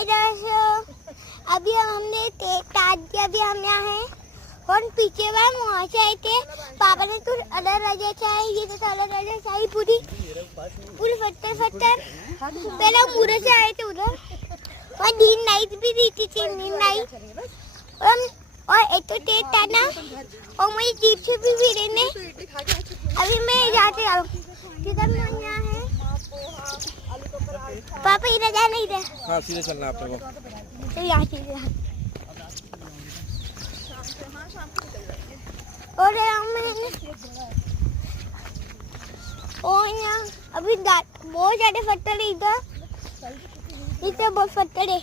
हाय दोस्तों, अभी हमने ताज दिया, अभी हम यहाँ हैं और पीछे बार वहाँ से आए थे। पापा ने तो अलग राजा चाय, ये तो अलग राजा चाय पूरी फट्टर पहले मुरे से आए थे उधर और दिन नाइट भी दी थी, दिन नाइट और एक तो टेट था ना और मुझे जीप से भी फिरने। अभी मैं जाते आ यहाँ है पापा, इधर जाना इधर। हाँ सीधे चलना आप लोगों तो यहाँ सीधे और यहाँ अभी बहुत ज्यादा फट्टर है इधर बहुत फट्टर है।